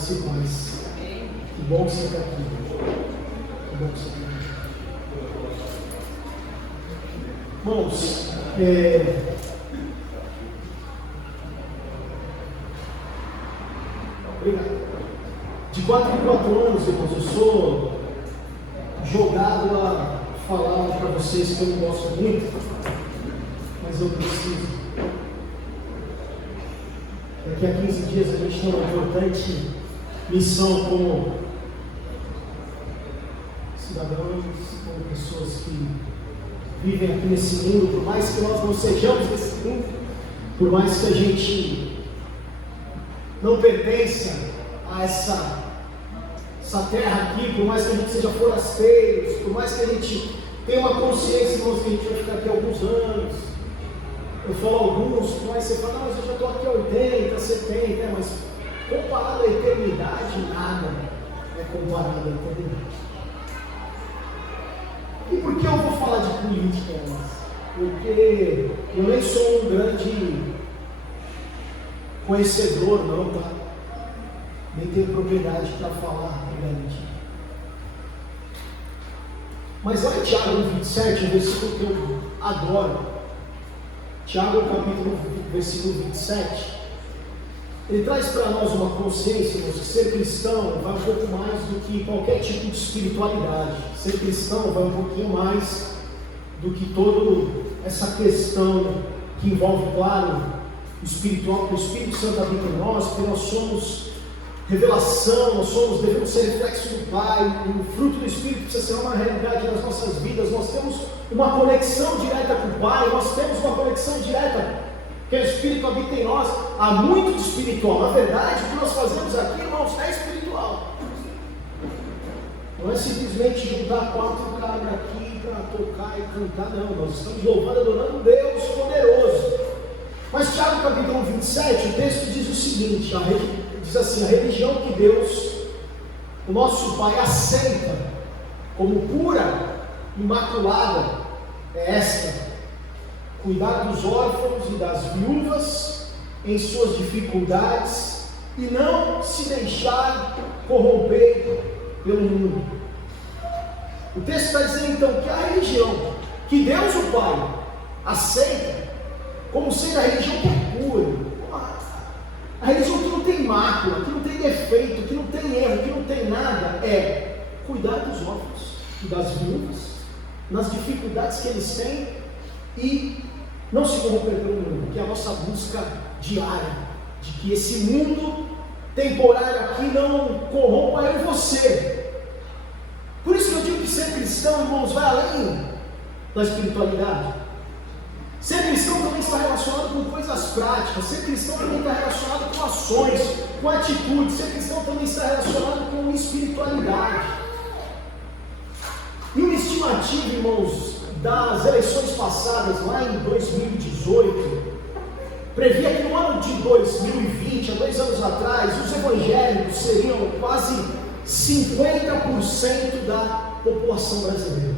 Graça e paz. Que bom que você está aqui. Que bom que você está aqui. Irmãos, obrigado. De 4 em 4 anos, irmãos, eu sou jogado a falar para vocês que eu não gosto muito, mas eu preciso. Daqui a 15 dias a gente tem uma importante missão como cidadãos, como pessoas que vivem aqui nesse mundo, por mais que nós não sejamos desse mundo, por mais que a gente não pertença a essa terra aqui, por mais que a gente seja forasteiros, por mais que a gente tenha uma consciência, irmãos, que a gente vai ficar aqui alguns anos. Eu falo alguns, mas você fala, não, mas eu já estou aqui há 80, 70, mas comparado à eternidade, nada é comparado à eternidade. E por que eu vou falar de política, irmãos? Porque eu nem sou um grande conhecedor, não, tá? Nem tenho propriedade para falar grande. Mas lá em Tiago 27, um versículo que eu adoro. Tiago, capítulo, versículo 27, ele traz para nós uma consciência, que ser cristão vai um pouco mais do que qualquer tipo de espiritualidade. Ser cristão vai um pouquinho mais do que toda essa questão que envolve, claro, o espiritual, que o Espírito Santo habita em nós, porque nós somos revelação, devemos ser reflexo do Pai, o fruto do Espírito precisa ser uma realidade nas nossas vidas. Nós temos uma conexão direta com o Pai, nós temos uma conexão direta, que o Espírito habita em nós. Há muito de espiritual, na verdade, o que nós fazemos aqui, irmãos, é espiritual. Não é simplesmente juntar 4 caras aqui para tocar e cantar, não. Nós estamos louvando, adorando um Deus poderoso. Mas Tiago capítulo 27, o texto diz o seguinte, diz assim: a religião que Deus, o nosso Pai, aceita como pura, imaculada, é esta: cuidar dos órfãos e das viúvas em suas dificuldades e não se deixar corromper pelo mundo. O texto está dizendo então que a religião que Deus, o Pai, aceita como sendo a religião que é pura, a religião que não tem mácula, que não tem defeito, que não tem erro, que não tem nada, é cuidar dos órfãos e das viúvas, nas dificuldades que eles têm, e não se corromper pelo mundo, que é a nossa busca diária, de que esse mundo temporário aqui não corrompa eu e você. Por isso que eu digo que ser cristão, irmãos, vai além da espiritualidade. Ser cristão também está relacionado com coisas práticas, ser cristão também está relacionado com ações, com atitudes, ser cristão também está relacionado com espiritualidade. E uma estimativa, irmãos, das eleições passadas, lá em 2018, previa que no ano de 2020, há 2 anos atrás, os evangélicos seriam quase 50% da população brasileira.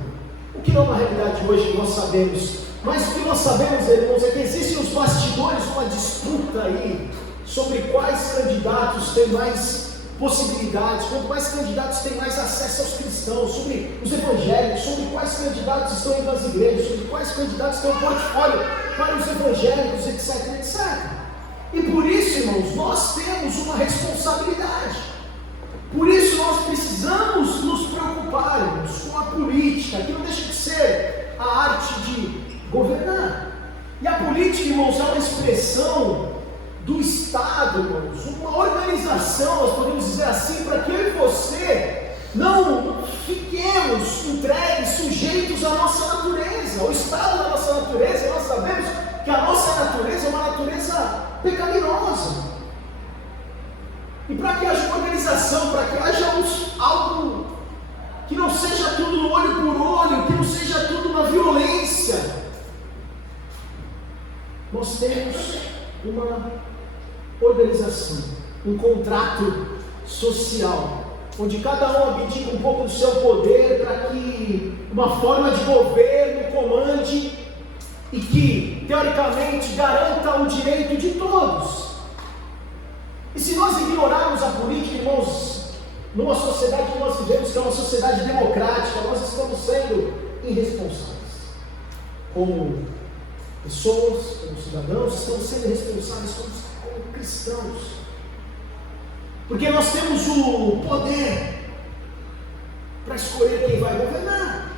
O que não é uma realidade hoje, nós sabemos. Mas o que nós sabemos, irmãos, é que existem nos bastidores uma disputa aí sobre quais candidatos têm mais possibilidades, quanto mais candidatos têm mais acesso aos cristãos, sobre os evangélicos, sobre quais candidatos estão indo às igrejas, sobre quais candidatos têm um portfólio para os evangélicos, etc, etc. E por isso, irmãos, nós temos uma responsabilidade. Por isso nós precisamos nos preocuparmos com a política, que não deixa de ser a arte de governar. E a política, irmãos, é uma expressão do Estado, irmãos, uma organização, nós podemos dizer assim, para que eu e você não fiquemos entregues, sujeitos à nossa natureza, ao estado da nossa natureza. Nós sabemos que a nossa natureza é uma natureza pecaminosa. E para que haja uma organização, para que haja algo que não seja tudo olho por olho, que não seja tudo na violência, nós temos uma organização, um contrato social, onde cada um abdica um pouco do seu poder para que uma forma de governo comande e que, teoricamente, garanta o direito de todos. E se nós ignorarmos a política, irmãos, irresponsáveis. Como pessoas, como cidadãos, estamos sendo responsáveis como cristãos. Porque nós temos o poder para escolher quem vai governar.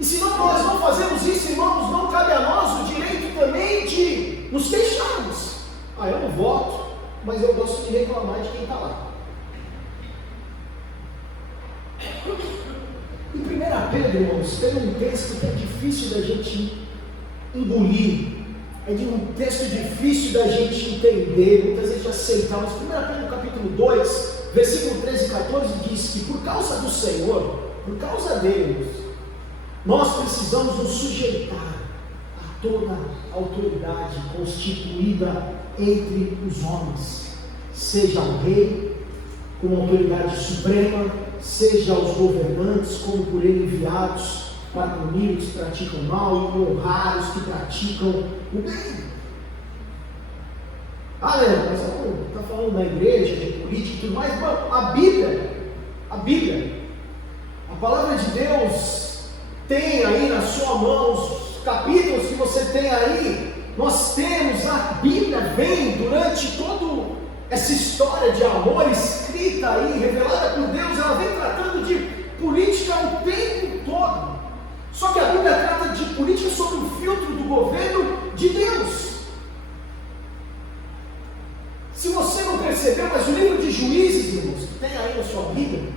E se nós não fazemos isso, irmãos, não cabe a nós o direito também de nos queixarmos. Eu não voto, mas eu gosto de reclamar de quem está lá. Em 1 Pedro, irmãos, tem um texto que é difícil da gente engolir. É de um texto difícil da gente entender, muitas vezes de aceitar. Mas 1 Pedro capítulo 2, versículo 13 e 14 diz que por causa do Senhor, por causa dele, nós precisamos nos sujeitar a toda a autoridade constituída entre os homens, seja o rei como autoridade suprema, seja os governantes como por ele enviados para punir os que praticam mal e honrar os que praticam o bem. Leandro, mas está falando da igreja, de política e tudo mais. A Bíblia, a palavra de Deus tem aí na sua mão os capítulos que você tem aí. Nós temos, a Bíblia vem durante toda essa história de amor escrita aí, revelada por Deus, ela vem tratando de política o tempo todo. Só que a Bíblia trata de política sob o filtro do governo de Deus. Se você não percebeu, mas o livro de Juízes, irmãos, que tem aí na sua Bíblia,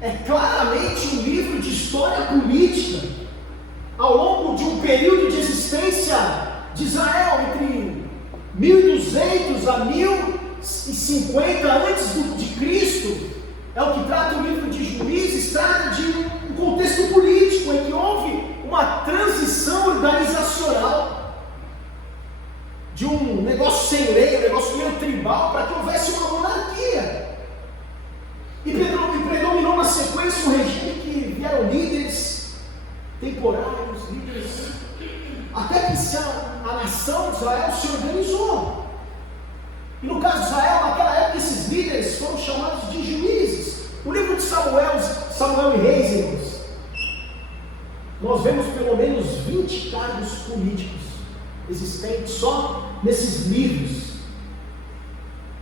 é claramente um livro de história política, ao longo de um período de existência de Israel, entre 1200 a 1050 antes de Cristo, é o que trata o livro de Juízes, trata de um contexto político, em que houve uma transição organizacional, de um negócio sem lei, um negócio meio tribal, para que houvesse uma monarquia. E predominou na sequência um regime que vieram líderes temporários, líderes, até que a nação de Israel se organizou. E no caso de Israel, naquela época, esses líderes foram chamados de juízes. O livro de Samuel e Reis, irmãos, nós vemos pelo menos 20 cargos políticos existentes só nesses livros.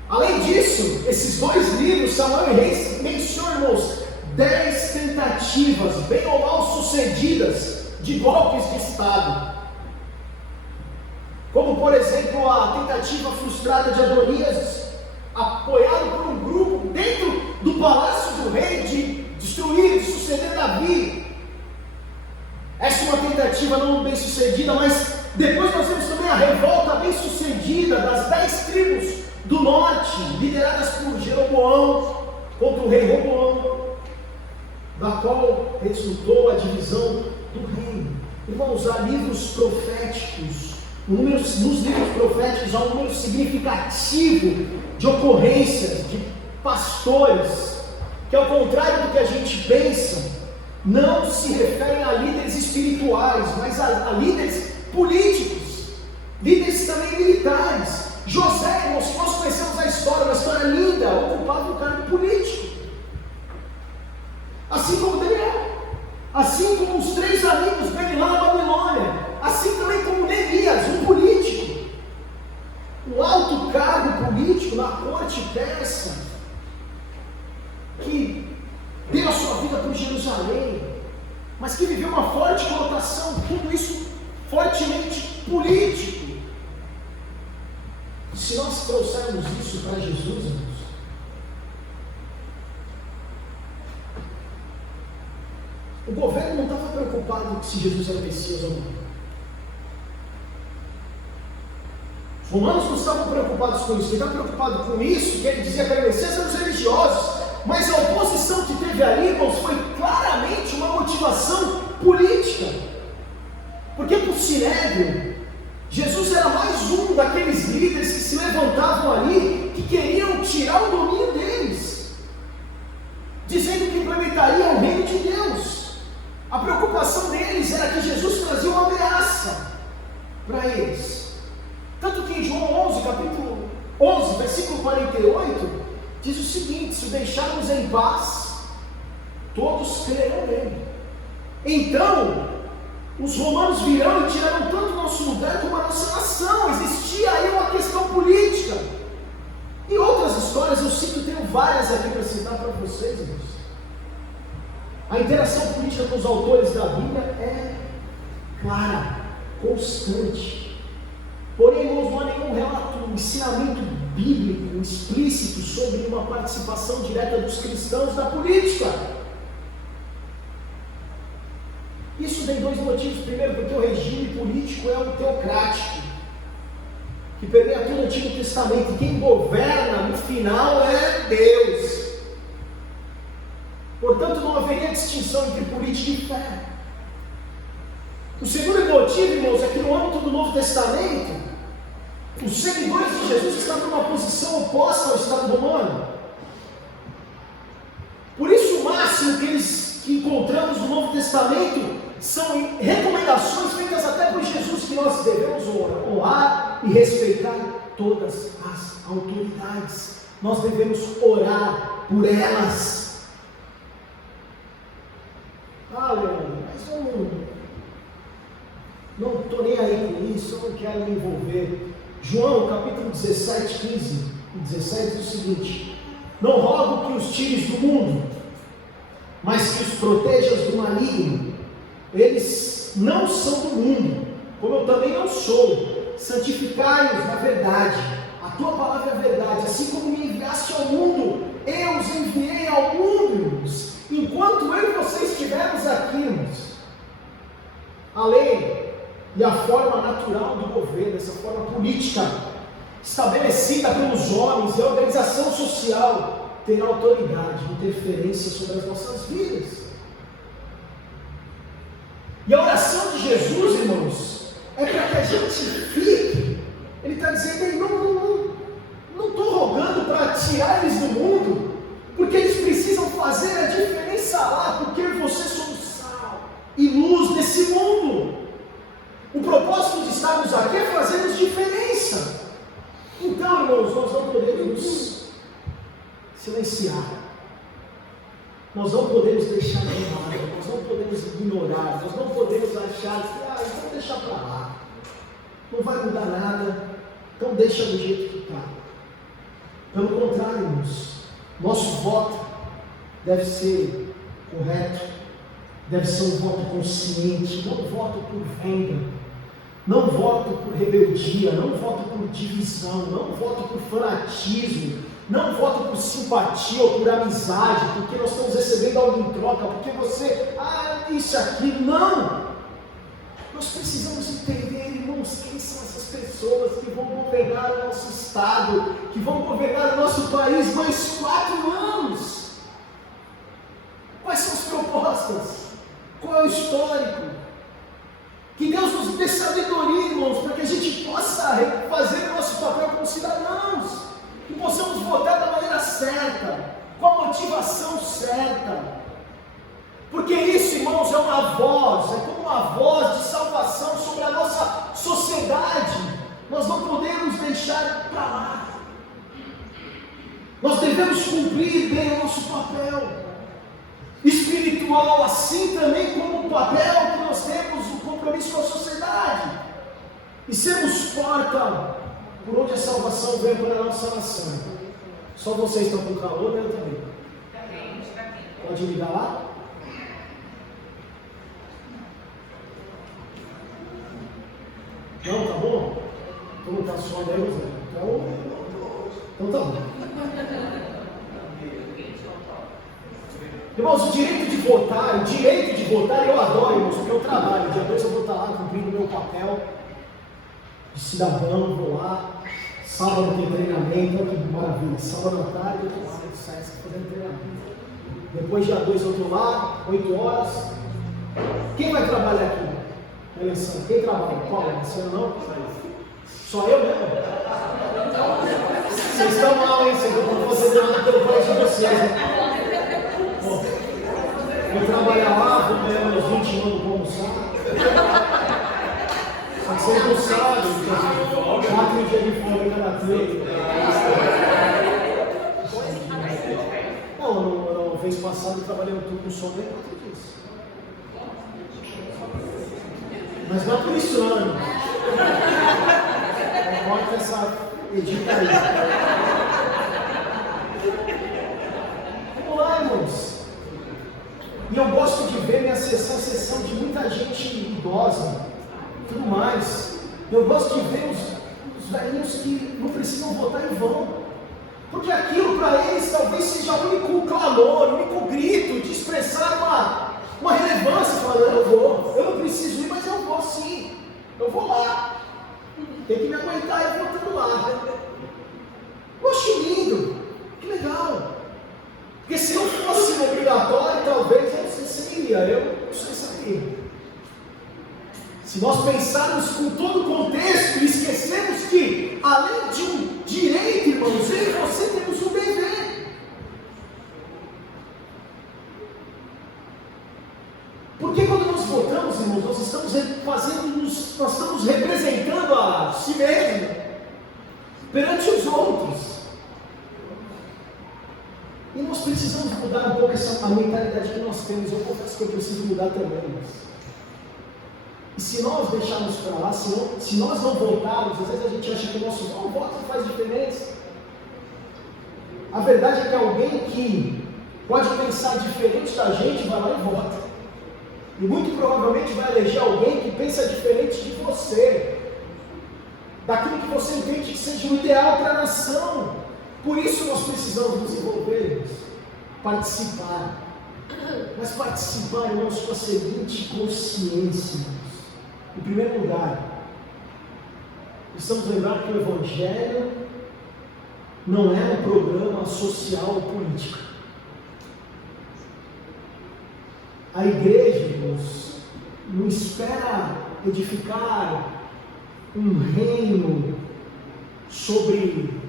Além disso, esses dois livros, Samuel e Reis, mencionam, irmãos, 10 tentativas, bem ou mal sucedidas, de golpes de Estado. Como, por exemplo, a tentativa frustrada de Adonias, apoiado por um grupo dentro do palácio do rei, de destruir, de suceder Davi. Essa é uma tentativa não bem sucedida, mas depois nós temos também a revolta bem sucedida das 10 tribos do norte, lideradas por Jeroboão, contra o rei Roboão, da qual resultou a divisão do reino. Irmãos, há livros proféticos. Nos livros proféticos há um número significativo de ocorrências de pastores que, ao contrário do que a gente pensa, não se referem a líderes espirituais, mas a líderes políticos, líderes também militares. José, irmãos, nós conhecemos a história, uma história linda, ocupava um cargo político, assim como Daniel, assim como os 3 amigos dele lá na Babilônia, assim também como Neemias, um político, um alto cargo político na corte persa, que deu a sua vida por Jerusalém, mas que viveu uma forte conotação, tudo isso fortemente político. Se nós trouxermos isso para Jesus, irmãos, o governo não estava preocupado se Jesus era Messias ou não. Os romanos não estavam preocupados com isso. Quem está preocupado com isso, que ele dizia que era Messias, eram os religiosos. Mas a oposição que teve ali, irmãos, foi claramente uma motivação política. Porque por Sinédrio, Jesus era mais um daqueles líderes que se levantavam ali, que queriam tirar o domínio deles, dizendo que implementariam o reino de Deus. A preocupação deles era que Jesus trazia uma ameaça para eles. Tanto que em João 11, capítulo 11, versículo 48, diz o seguinte: se o deixarmos em paz, todos crerão nele. Então, os romanos virão e tirarão tanto o nosso lugar como a nossa nação. Existia aí uma questão política. E outras histórias, eu cito, tenho várias aqui para citar para vocês, irmãos. A interação política com os autores da Bíblia é clara, constante. Porém, irmãos, não há nenhum relato, um ensinamento bíblico explícito sobre uma participação direta dos cristãos na política. Isso tem dois motivos. Primeiro, porque o regime político é um teocrático, que permeia todo o Antigo Testamento, e quem governa no final é Deus. Portanto, não haveria distinção entre política e fé. O segundo motivo, irmãos, é que no âmbito do Novo Testamento, os seguidores de Jesus estavam numa posição oposta ao Estado romano. Por isso, o máximo que encontramos no Novo Testamento são recomendações feitas até por Jesus, que nós devemos honrar e respeitar todas as autoridades. Nós devemos orar por elas. Ah, Leandro, mas eu não estou nem aí com isso, eu não quero me envolver. João, capítulo 17, 15 e 17 diz o seguinte: não rogo que os tires do mundo, mas que os protejas do maligno. Eles não são do mundo, como eu também não sou. Santificai-os na verdade, a tua palavra é a verdade. Assim como me enviaste ao mundo, eu os enviei ao mundo, enquanto eu e vocês estivermos aqui, irmãos. A lei e a forma natural do governo, essa forma política estabelecida pelos homens e a organização social, terá autoridade, interferência sobre as nossas vidas. E a oração de Jesus, irmãos, é para que a gente fique. Ele está dizendo: não estou rogando para tirar eles do mundo, porque eles precisam fazer a diferença lá, porque eu e você somos sal e luz desse mundo. O propósito de estarmos aqui é fazermos diferença. Então, irmãos, nós não podemos silenciar. Nós não podemos deixar de lado, nós não podemos ignorar, nós não podemos achar que, vamos deixar para lá, não vai mudar nada, então deixa do jeito que está. Pelo contrário, irmãos, nosso voto deve ser correto, deve ser um voto consciente, não voto por venda, não voto por rebeldia, não voto por divisão, não voto por fanatismo, não voto por simpatia ou por amizade, porque nós estamos recebendo algo em troca, porque você, isso aqui, não! Nós precisamos entender, irmãos, quem são essas pessoas que vão governar o nosso estado, que vão governar o nosso país mais 4 anos. Quais são as propostas? Qual é o histórico? Que Deus nos dê sabedoria, irmãos, para que a gente possa fazer o nosso papel como cidadãos. Que possamos votar da maneira certa, com a motivação certa, porque isso, irmãos, é uma voz, é como uma voz de salvação sobre a nossa sociedade. Nós não podemos deixar para lá, nós devemos cumprir bem o nosso papel espiritual, assim também como o papel que nós temos, o compromisso com a sociedade, e sermos porta por onde a salvação vem para a nossa nação. Só vocês estão com calor, né? Eu também. Pode ligar lá? Não, tá bom? Então não está suando aí, José? Então tá bom. Irmãos, o direito de votar eu adoro, irmãos, porque eu trabalho. Dia 2 eu vou estar lá cumprindo o meu papel de cidadão, vou lá. Sábado tem treinamento, olha que maravilha. Sábado à tarde eu estou lá no SESC fazendo treinamento. Depois dia 2 eu estou lá, 8 horas. Quem vai trabalhar aqui? Na eleição? Quem trabalha? Qual? Você não? Só eu mesmo? Vocês estão mal, hein? Vocês não estão fazendo nada pelo país de vocês, né? Bom, vou trabalhar lá, vou ganhar meus 20 anos para almoçar. Vocês não sabem, 4 dias de folga cada treino. Não, vez passada trabalhei no turno som nem por causa disso. Mas não é por isso não, irmão. Corta essa edita aí. Vamos lá, irmãos. E eu gosto de ver minha sessão de muita gente idosa, tudo mais. Eu gosto de ver os velhinhos que não precisam votar em vão. Porque aquilo para eles talvez seja o único clamor, o único grito de expressar uma relevância. Falando, eu não preciso ir, mas eu vou sim. Eu vou lá. Tem que me aguentar eu votando lá. Eu acho lindo. Que legal. Porque se não fosse obrigatório, talvez eu não sei se iria, eu não sei se iria. Se nós pensarmos com todo o contexto e esquecermos que, além de um direito, irmãos, eu e você temos um dever. Porque quando nós votamos, irmãos, nós estamos representando a si mesmo perante os outros. E nós precisamos mudar um pouco a mentalidade que nós temos. Eu confesso que eu preciso mudar também. E se nós deixarmos para lá, se nós não votarmos, às vezes a gente acha que o nosso voto não faz diferença. A verdade é que alguém que pode pensar diferente da gente vai lá e vota. E muito provavelmente vai eleger alguém que pensa diferente de você, daquilo que você entende que seja o ideal para a nação. Por isso nós precisamos nos envolver, participar. Mas participar, irmãos, com a seguinte consciência. Em primeiro lugar, precisamos lembrar que o Evangelho não é um programa social ou político. A igreja, irmãos, não espera edificar um reino sobre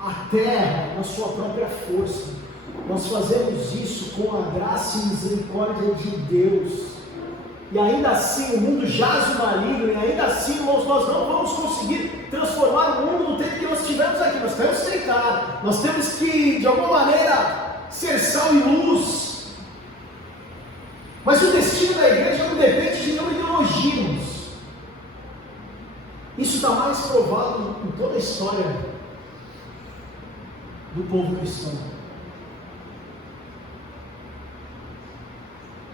a terra na sua própria força. Nós fazemos isso com a graça e misericórdia de Deus. E ainda assim o mundo jaz o maligno, e ainda assim, irmãos, nós não vamos conseguir transformar o mundo no tempo que nós estivermos aqui. Nós temos que tentar, nós temos que, de alguma maneira, ser sal e luz. Mas o destino da igreja não depende de nenhuma ideologia, irmãos. Isso está mais provado em toda a história do povo cristão.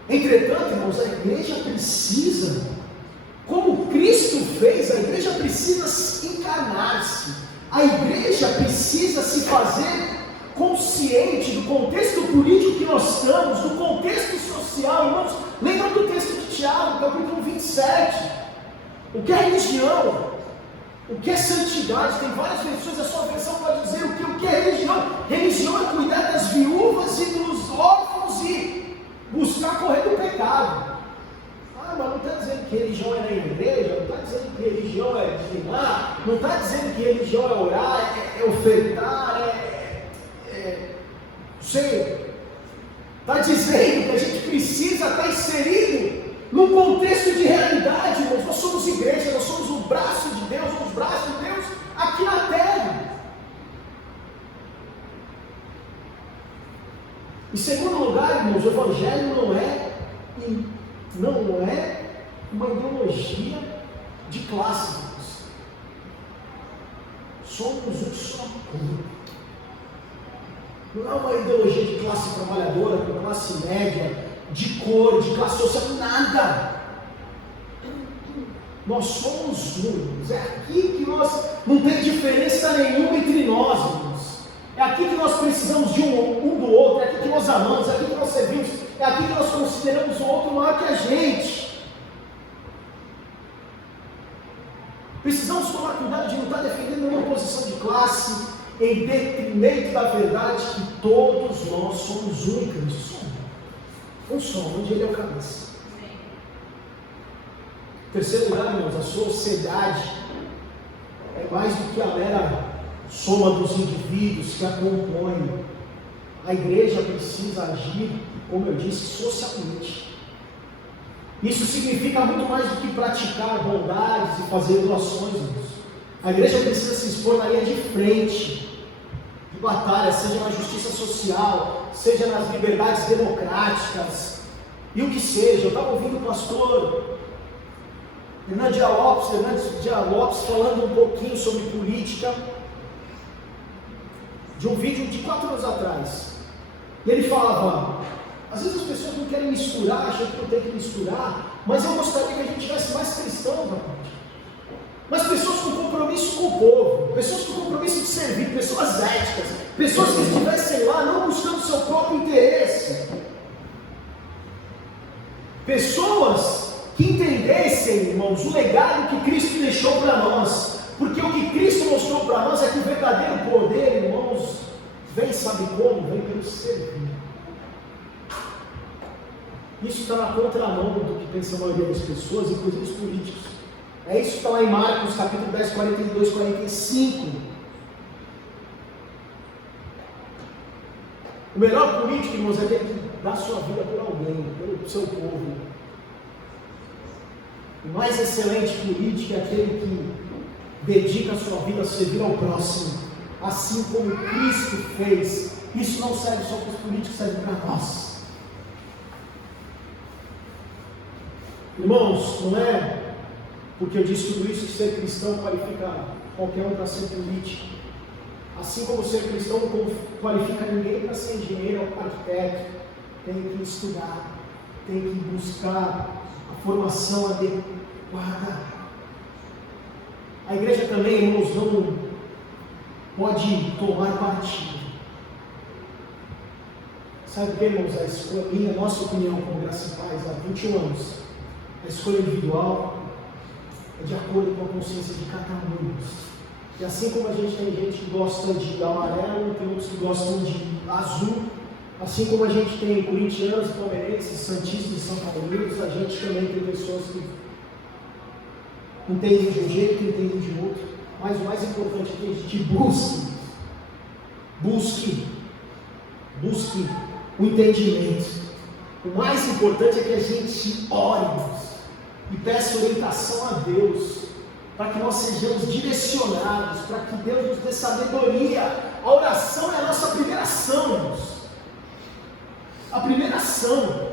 Entretanto, irmãos, a igreja precisa, como Cristo fez, a igreja precisa encarnar-se, a igreja precisa se fazer consciente do contexto político que nós estamos, do contexto social, irmãos. Lembra do texto de Tiago, capítulo 27, o que é religião? O que é santidade? Tem várias versões, a sua versão pode dizer o que é religião. Religião é cuidar das viúvas e dos órfãos e buscar correr do pecado. Mas não está dizendo que religião é na igreja, não está dizendo que religião é dizimar, não está dizendo que religião é orar, é ofertar, sei. Está dizendo que a gente precisa estar inserido num contexto de realidade, irmãos. Nós somos igreja, nós somos o braço de Deus, os braços de Deus aqui na terra. Em segundo lugar, irmãos, o Evangelho não é uma ideologia de classe. Somos um só corpo. Não é uma ideologia de classe trabalhadora, de classe média, de cor, de classe social, nada. Nós somos um. É aqui que nós não tem diferença nenhuma entre nós, irmãos. É aqui que nós precisamos de um do outro, é aqui que nós amamos, é aqui que nós servimos, é aqui que nós consideramos o outro maior que a gente. Precisamos tomar cuidado de não estar defendendo nenhuma posição de classe em detrimento da verdade que todos nós somos únicos. Um só, onde ele é o cabeça. Em terceiro lugar, irmãos, a sociedade é mais do que a mera soma dos indivíduos que a compõem. A igreja precisa agir, como eu disse, socialmente. Isso significa muito mais do que praticar bondades e fazer doações, irmãos. A igreja precisa se expor na linha de frente, batalha, seja na justiça social, seja nas liberdades democráticas, e o que seja. Eu estava ouvindo o pastor Hernandes Dias Lopes falando um pouquinho sobre política, de um vídeo de 4 anos atrás. E ele falava, às vezes as pessoas não querem misturar, acham que não tem que misturar, mas eu gostaria que a gente tivesse mais cristãos na política. Mas pessoas com compromisso com o povo, pessoas com compromisso de servir, pessoas éticas, pessoas que estivessem lá não buscando seu próprio interesse. Pessoas que entendessem, irmãos, o legado que Cristo deixou para nós. Porque o que Cristo mostrou para nós é que o verdadeiro poder, irmãos, vem, sabe como? Vem pelo servir. Isso está na contramão do que pensa a maioria das pessoas, inclusive os políticos. É isso que está lá em Marcos, capítulo 10, 42, 45. O melhor político, irmãos, é aquele que dá sua vida por alguém, pelo seu povo. O mais excelente político é aquele que dedica a sua vida a servir ao próximo, assim como Cristo fez. Isso não serve só para os políticos, serve para nós. Irmãos, não é porque eu disse tudo isso que ser cristão qualifica qualquer um para ser político. Assim como ser cristão não qualifica ninguém para ser engenheiro ou arquiteto. Tem que estudar, tem que buscar a formação adequada. A igreja também, irmãos, não pode tomar partido. Sabe o que, irmãos? A escolha, a nossa opinião como Graça e Paz há 21 anos, a escolha individual é de acordo com a consciência de cada um. E assim como a gente tem gente que gosta de amarelo, tem outros que gostam de azul, assim como a gente tem corintianos, palmeirenses, santistas e são paulinos, a gente também tem pessoas que entendem de um jeito, que entendem de outro. Mas o mais importante é que a gente busque o entendimento. O mais importante é que a gente ore e peça orientação a Deus, para que nós sejamos direcionados, para que Deus nos dê sabedoria. A oração é a nossa primeira ação, irmãos. A primeira ação.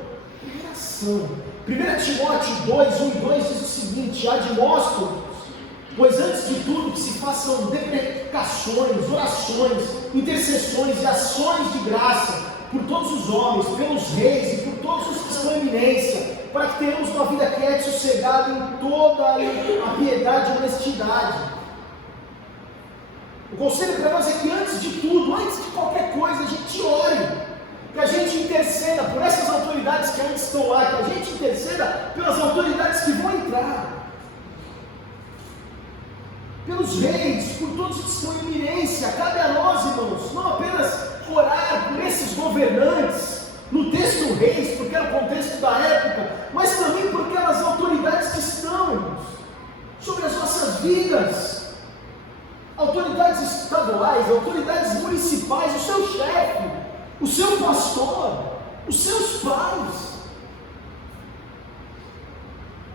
1 Timóteo 2, 1 e 2 diz o seguinte: admoesto, pois antes de tudo que se façam deprecações, orações, intercessões e ações de graça por todos os homens, pelos reis e por todos os que estão em eminência, para que tenhamos uma vida quieta e sossegada em toda a piedade e honestidade. O conselho para nós é que antes de tudo, antes de qualquer coisa, a gente ore, que a gente interceda por essas autoridades que ainda estão lá, que a gente interceda pelas autoridades que vão entrar, pelos reis, por todos que estão em eminência. Cabe a nós, irmãos, não apenas orar por esses governantes, no texto reis, porque era o contexto da época, mas também por aquelas autoridades que estão, irmãos, sobre as nossas vidas, autoridades estaduais, autoridades municipais, o seu chefe, o seu pastor, os seus pais.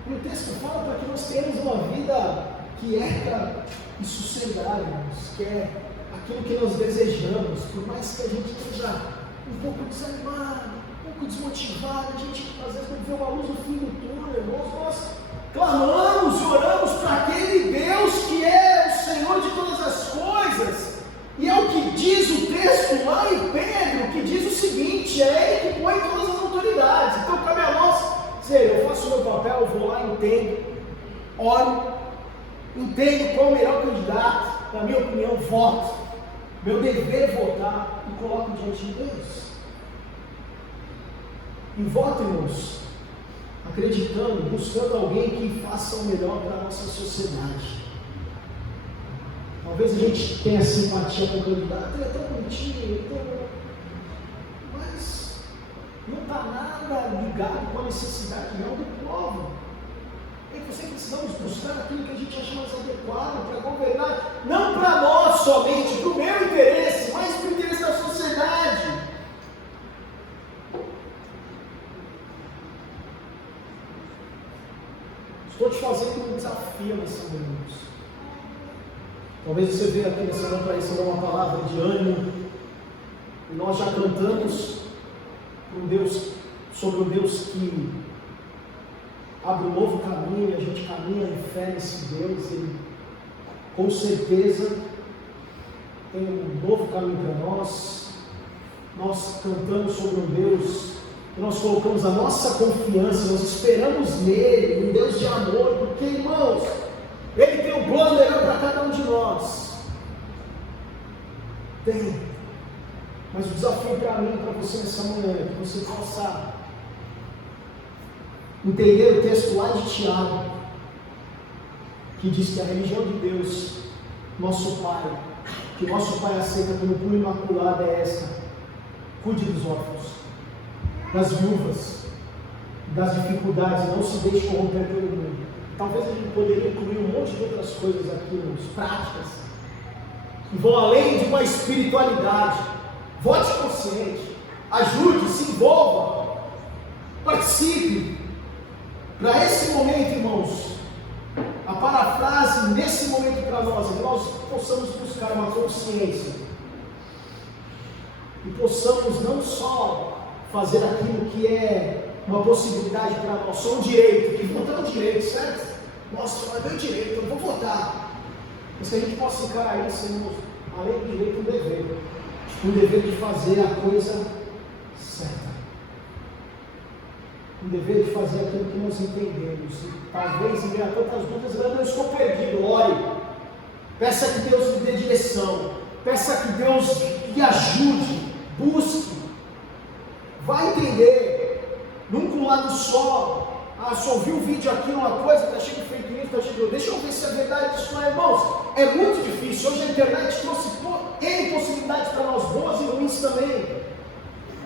E o texto fala para que nós tenhamos uma vida quieta e sossegada, irmãos, que é aquilo que nós desejamos. Por mais que a gente esteja um pouco desanimado, um pouco desmotivado, a gente às vezes não vê uma luz no fim do túnel, irmãos. Nós clamamos e oramos para aquele Deus que é o Senhor de todas as coisas. E é o que diz o texto lá em Pedro, que diz o seguinte: é Ele que põe todas as autoridades. Então cabe a nós dizer: eu faço o meu papel, eu vou lá, entendo, oro, entendo qual é o melhor candidato, na minha opinião, voto. Meu dever é votar e coloco diante de Deus. E voto, irmãos, acreditando, buscando alguém que faça o melhor para a nossa sociedade. Talvez a gente tenha simpatia com o candidato, ele é tão bonitinho, mas não está nada ligado com a necessidade real do povo. É você que precisamos buscar aquilo que a gente acha mais adequado para governar, não para nós somente, para o meu interesse, mas para o interesse da sociedade. Estou te fazendo um desafio nesse momento. Talvez você venha aqui nessa manhã para receber uma palavra de ânimo, E nós já cantamos sobre um Deus que abre um novo caminho, e a gente caminha em fé nesse Deus. Ele com certeza tem um novo caminho para nós. Nós cantamos sobre um Deus que nós colocamos a nossa confiança, nós esperamos nele, um Deus de amor, porque, irmãos, Ele tem um plano melhor para cada um de nós. Tem. Mas o desafio para mim, para você nessa manhã, é que você possa entender o texto lá de Tiago, que diz que a religião de Deus, nosso Pai, que nosso Pai aceita como pura e imaculada é esta: cuide dos órfãos, das viúvas, das dificuldades, não se deixe corromper pelo mundo. Talvez a gente poderia incluir um monte de outras coisas aqui, práticas, que vão além de uma espiritualidade. Vote consciente, ajude, se envolva, participe. Para esse momento, irmãos, a parafrase nesse momento para nós é que nós possamos buscar uma consciência e possamos não só fazer aquilo que é uma possibilidade para nós, só um direito, que votar é um direito, certo? Nossa, é meu direito, eu vou votar. Mas que a gente possa encarar isso, irmãos, além do direito, um dever. Um dever de fazer a coisa certa. Um dever de fazer aquilo que nós entendemos. E talvez, em meio a tantas dúvidas, eu estou perdido. Ore. Peça que Deus lhe dê direção. Peça que Deus lhe ajude. Busque. Vai entender. Nunca um lado só. Só ouvi um vídeo aqui, uma coisa, está cheio de fake news, está cheio de... Deixa eu ver se é verdade isso não é, irmãos. É muito difícil. Hoje a internet trouxe N possibilidades para nós, boas e ruins também.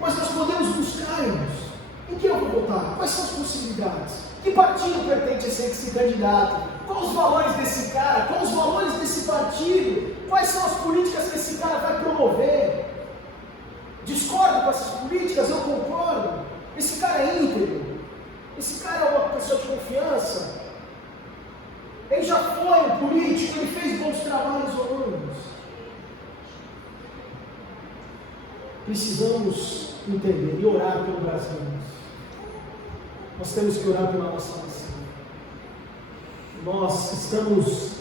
Mas nós podemos buscar, irmãos. Em que eu vou votar? Quais são as possibilidades? Que partido pertence a esse candidato? Quais os valores desse cara? Quais os valores desse partido? Quais são as políticas que esse cara vai promover? Discordo com essas políticas? Eu concordo. Esse cara é íntegro. Esse cara é uma pessoa de confiança. Ele já foi um político, ele fez bons trabalhos ou não. Precisamos entender e orar pelo Brasil. Nós temos que orar pela nossa nação. Nós estamos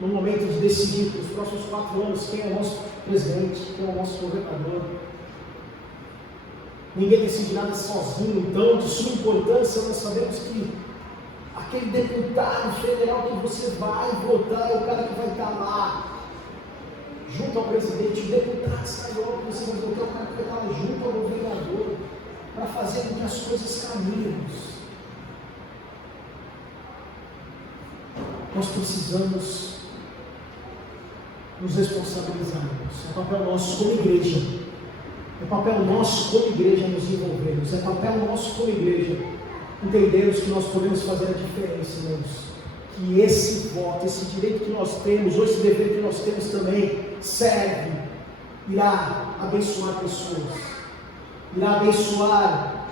no momento de decidir para os próximos 4 anos quem é o nosso presidente, quem é o nosso governador. Ninguém decide nada sozinho, então de suma importância nós sabemos que aquele deputado federal que você vai votar é o cara que vai estar lá, junto ao presidente. O deputado estadual que você vai votar é o cara que vai estar lá junto ao governador, para fazer com que as coisas caminhem. Nós precisamos nos responsabilizar. É papel nosso como igreja. É papel nosso como igreja nos envolvermos. É papel nosso como igreja entendermos que nós podemos fazer a diferença, irmãos. Que esse voto, esse direito que nós temos, ou esse dever que nós temos também, serve, irá abençoar pessoas, irá abençoar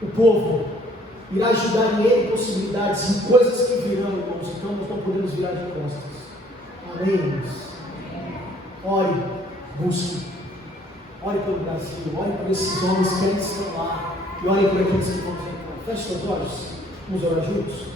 o povo, irá ajudar em N possibilidades, em coisas que virão, irmãos. Então nós não podemos virar de costas. Amém, irmãos? Ore, busque. Ore pelo Brasil, ore por esses homens que ainda estão lá, e ore por aqueles que vão entrar. Feche seus olhos, vamos orar juntos.